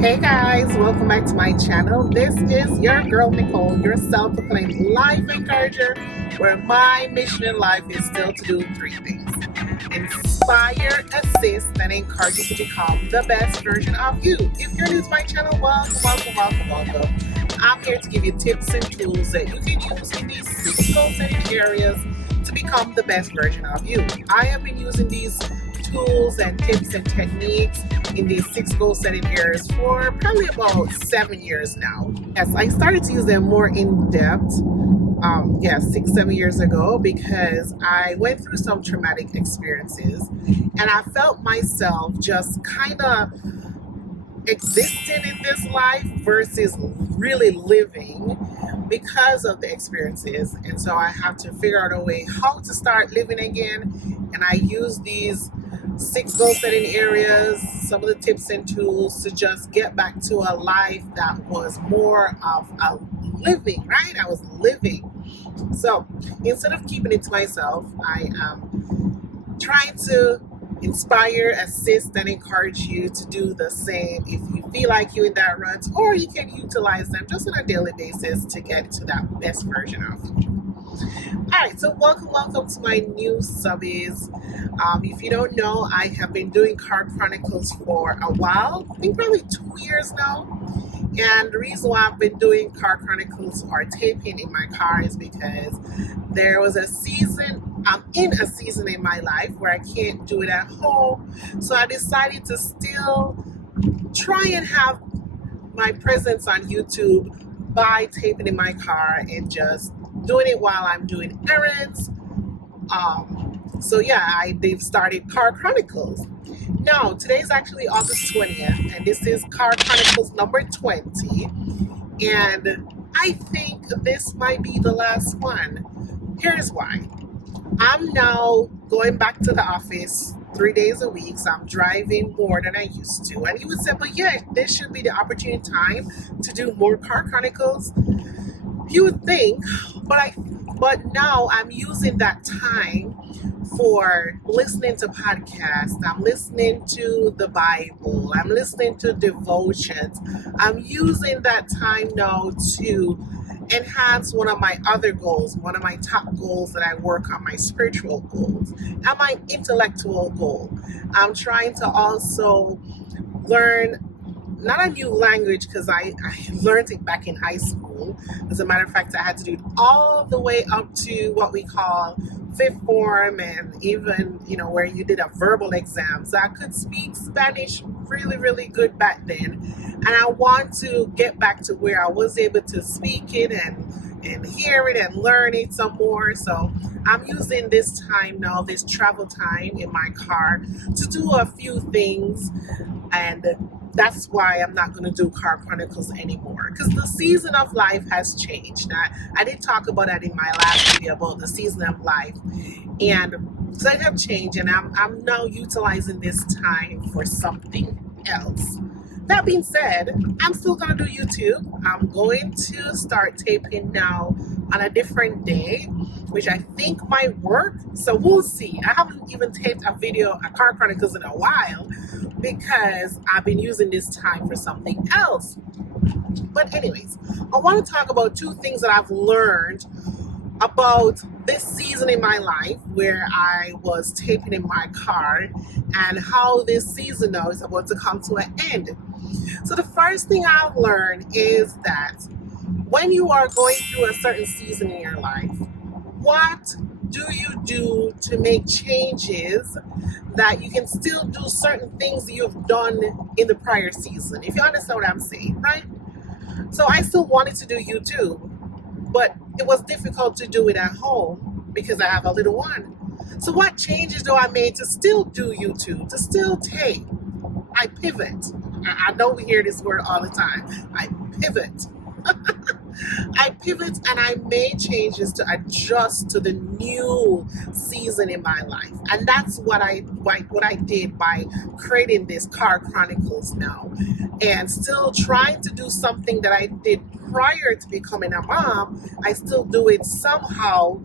Hey guys, welcome back to my channel. This is your girl Nicole, your self-proclaimed life encourager, where my mission in life is still to do three things: inspire, assist, and encourage you to become the best version of you. If you're new to my channel, welcome. I'm here to give you tips and tools that you can use in these 6 goal-setting areas to become the best version of you. I have been using these tools and tips and techniques in these 6 goal-setting areas for probably about 7 years now. Yes, I started to use them more in depth 6-7 years ago because I went through some traumatic experiences and I felt myself just kind of existing in this life versus really living because of the experiences. And so I have to figure out a way how to start living again, and I use these 6 goal setting areas, some of the tips and tools to just get back to a life that was more of a living, right? I was living. So instead of keeping it to myself, I am trying to inspire, assist, and encourage you to do the same if you feel like you're in that rut, or you can utilize them just on a daily basis to get to that best version of you. Alright, so welcome to my new subbies. If you don't know, I have been doing Chronicles for a while, I think probably 2 years now. And the reason why I've been doing Chronicles or taping in my car is because there was a season, I'm in a season in my life where I can't do it at home. So I decided to still try and have my presence on YouTube by taping in my car and just doing it while I'm doing errands. They've started Car Chronicles. Now, today's actually August 20th, and this is Car Chronicles number 20. And I think this might be the last one. Here's why. I'm now going back to the office 3 days a week, so I'm driving more than I used to. And you would say, but yeah, this should be the opportune time to do more Car Chronicles. You would think, but now I'm using that time for listening to podcasts. I'm listening to the Bible. I'm listening to devotions. I'm using that time now to enhance one of my other goals, one of my top goals that I work on, my spiritual goals and my intellectual goal. I'm trying to also learn not a new language because I learned it back in high school. As a matter of fact, I had to do it all the way up to what we call fifth form, and even, where you did a verbal exam. So I could speak Spanish really, really good back then. And I want to get back to where I was able to speak it and hear it and learn it some more. So I'm using this time now, this travel time in my car, to do a few things. And that's why I'm not going to do Car Chronicles anymore, because the season of life has changed. Now, I did talk about that in my last video about the season of life, and so it have changed, and I'm now utilizing this time for something else. That being said, I'm still going to do YouTube. I'm going to start taping now on a different day, which I think might work. So we'll see. I haven't even taped a Car Chronicles in a while because I've been using this time for something else. But anyways, I want to talk about 2 things that I've learned about this season in my life where I was taping in my car, and how this season now is about to come to an end. So the first thing I've learned is that when you are going through a certain season in your life, what do you do to make changes that you can still do certain things that you've done in the prior season? If you understand what I'm saying, right? So I still wanted to do YouTube, but it was difficult to do it at home because I have a little one. So what changes do I make to still do YouTube, to still tape? I pivot. I know we hear this word all the time. I pivot. I pivot and I made changes to adjust to the new season in my life. And that's what I did by creating this Car Chronicles now, and still trying to do something that I did prior to becoming a mom. I still do it somehow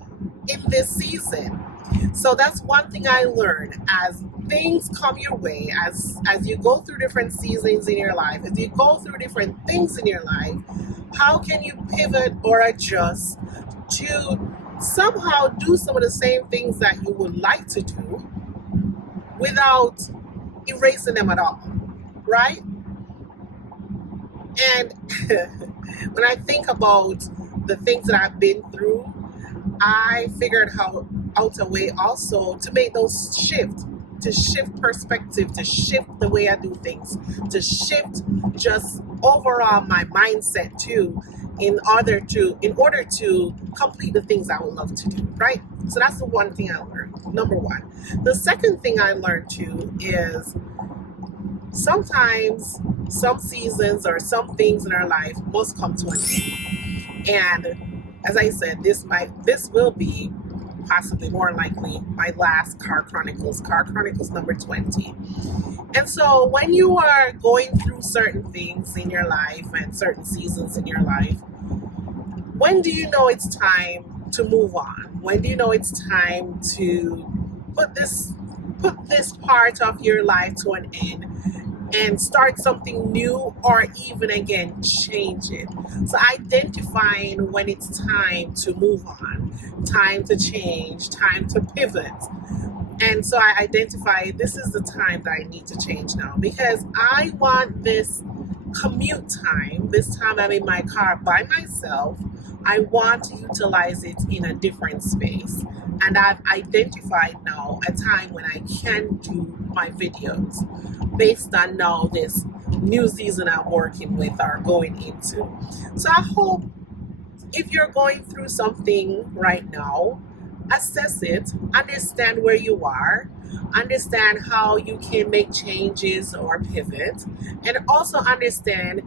in this season. So that's one thing I learned. As things come your way, as you go through different seasons in your life, as you go through different things in your life, how can you pivot or adjust to somehow do some of the same things that you would like to do without erasing them at all, right? And when I think about the things that I've been through, I figured out a way also to make those shift, to shift perspective, to shift the way I do things, to shift just overall my mindset too, in order to complete the things I would love to do, right? So that's the one thing I learned, number one. The second thing I learned too is sometimes some seasons or some things in our life must come to an end. And as I said, this will be possibly more likely my last Car Chronicles number 20. And so when you are going through certain things in your life and certain seasons in your life, when do you know it's time to move on? When do you know it's time to put this part of your life to an end and start something new, or even again change it? So identifying when it's time to move on, time to change, time to pivot. And so I identify this is the time that I need to change now, because I want this commute time, this time I'm in my car by myself, I want to utilize it in a different space. And I've identified now a time when I can do my videos based on now this new season I'm working with or going into. So I hope if you're going through something right now, assess it, understand where you are, understand how you can make changes or pivot, and also understand,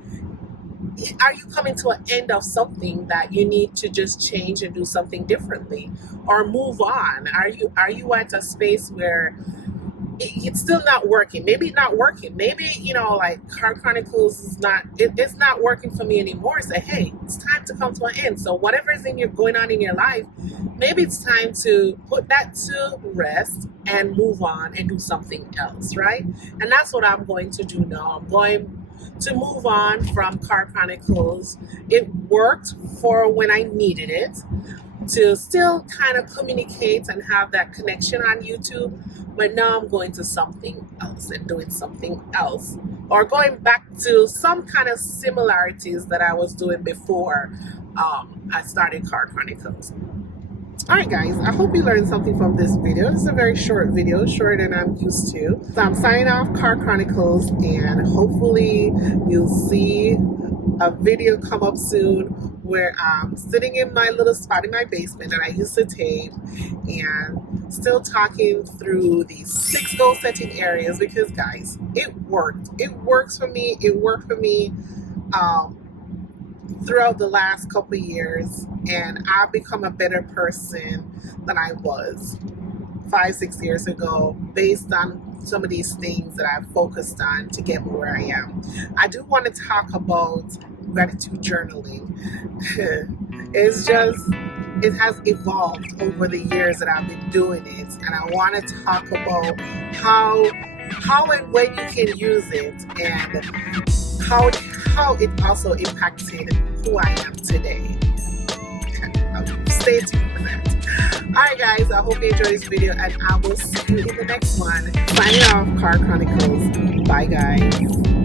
are you coming to an end of something that you need to just change and do something differently or move on? Are you at a space where it's still not working? Maybe not working. Maybe, like Car Chronicles is it's not working for me anymore. Say, hey, it's time to come to an end. So whatever is going on in your life, maybe it's time to put that to rest and move on and do something else, right? And that's what I'm going to do now. I'm going to move on from Car Chronicles. It worked for when I needed it to still kind of communicate and have that connection on YouTube. But now I'm going to something else and doing something else, or going back to some kind of similarities that I was doing before I started Car Chronicles. Alright guys, I hope you learned something from this video. This is a very short video, shorter than I'm used to. So I'm signing off Car Chronicles, and hopefully you'll see a video come up soon where I'm sitting in my little spot in my basement that I used to tape and still talking through these 6 goal setting areas, because guys, it worked. It works for me. It worked for me throughout the last couple of years, and I've become a better person than I was 5-6 years ago based on some of these things that I've focused on to get me where I am. I do want to talk about gratitude journaling. It has evolved over the years that I've been doing it, and I want to talk about how and when you can use it, and how it also impacted who I am today. Stay tuned for that. Alright guys, I hope you enjoyed this video, and I will see you in the next one. Signing off, Car Chronicles. Bye guys.